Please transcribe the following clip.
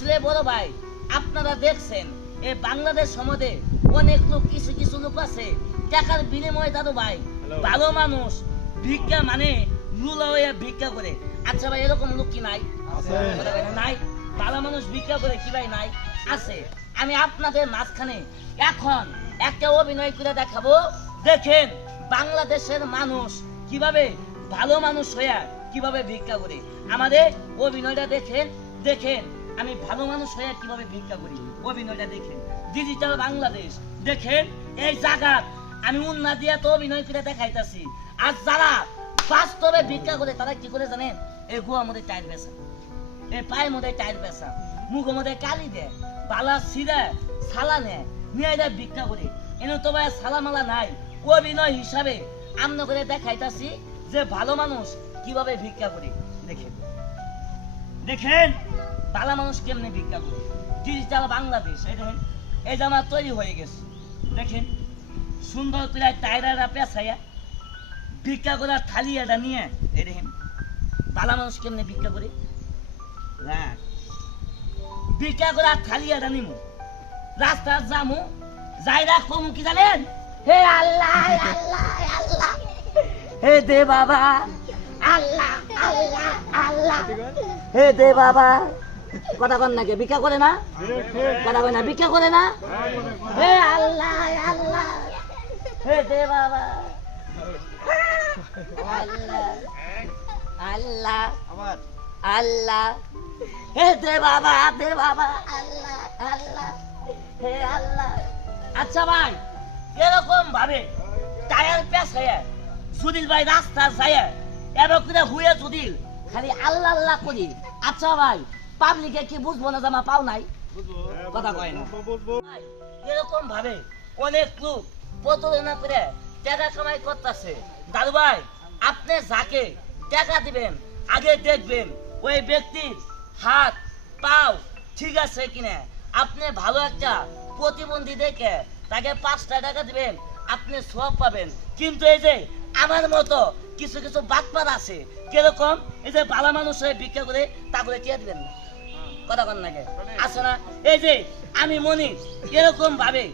আসলে বড় ভাই আপনারা দেখছেন এই বাংলাদেশ সমাজে অনেক লোক কিছু কিছু লোক আছে টাকার বিনিময়ে দাদু ভাই ভালো মানুষ ভিক্ষা মানে লুলা হয়ে ভিক্ষা করে। আচ্ছা ভাই এরকম লোক কি নাই? নাই? ভালো মানুষ ভিক্ষা করে কি ভাই নাই? আছে। আমি আপনাদের মাঝখানে এখন একটা অভিনয় করে দেখাবো। দেখেন বাংলাদেশের মানুষ কীভাবে ভালো মানুষ হয়ে কীভাবে ভিক্ষা করে। আমাদের অভিনয়টা দেখেন দেখেন। আমি ভালো মানুষ হয়ে কীভাবে ভিক্ষা করি? অভিনয়টা দেখেন। ডিজিটাল বাংলাদেশ। দেখেন, এই জায়গা আমি উন্না দিয়া তো অভিনয় করে দেখাইতাছি। আর যারা বাস্তবে ভিক্ষা করে, তারা কি করে জানেন? এই গুয়ার মধ্যে টায়ার বেচা। এই পায়ের মধ্যে টায়ার বেচা। মুখের মধ্যে কালি দেয়। বালা সিরা সালা নেয়। নিয়ে ভিক্ষা করে। এনে তো ভাই সালা মালা নাই। অভিনয় হিসাবে আমরা করে দেখাইতাছি যে ভালো মানুষ কীভাবে ভিক্ষা করে। দেখেন। দেখেন ভালো মানুষ কেমনে ভিক্ষা করে? ডিজিটাল বাংলাদেশ এই দেখেন এই জামা তৈরি হয়ে গেছে। দেখেন সুন্দর করে টায়রারা পেঁচাইয়া ভিক্ষা করার থালি এটা নিয়ে এই দেখেন ভালো মানুষ কেমনে ভিক্ষা করে? রাখ ভিক্ষা করার থালি এটা নিমু। রাস্তা যামু যাই রাখব কি জানেন? হে আল্লাহ আল্লাহ আল্লাহ হে দে বাবা। আল্লাহ আল্লাহ আল্লাহ। হে দে বাবা। কথা কন নাকি? ভিক্ষা করে না? কথা কয় না? ভিক্ষা করে না? হে আল্লাহ আল্লাহ, হে দে বাবা। আল্লাহ আল্লাহ হে দে বাবা দে বাবা। আল্লাহ আল্লাহ, হে আল্লাহ। আচ্ছা ভাই, এরকম ভাবে টায়ার পেছ হয়ে সুদিল ভাই রাস্তা যায় এবার করে হুয়ে সুদিল খালি আল্লাহ আল্লাহ করি। আচ্ছা ভাই পাবলিকে কি বুঝব না জামা পাও নাই? কথা কয় না। এরকম ভাবে অনেক লোক প্রতারণা করে টাকা কামাই করতেছে। দাদু ভাই আপনি যাকে টাকা দিবেন আগে দেখবেন ওই ব্যক্তির হাত পাও ঠিক আছে কিনা। আপনি ভালো একটা প্রতিবন্ধী দেখে তাকে পাঁচটা টাকা দিবেন আপনি সব পাবেন। কিন্তু এই যে আমার মতো কিছু কিছু বাটপার আছে কীরকম? এই যে ভালো মানুষ হয়ে ভিক্ষা করে তা করে কে দিবেন না। কথা কন নাকি আসো না। এই যে আমি মনি এরকম ভাবে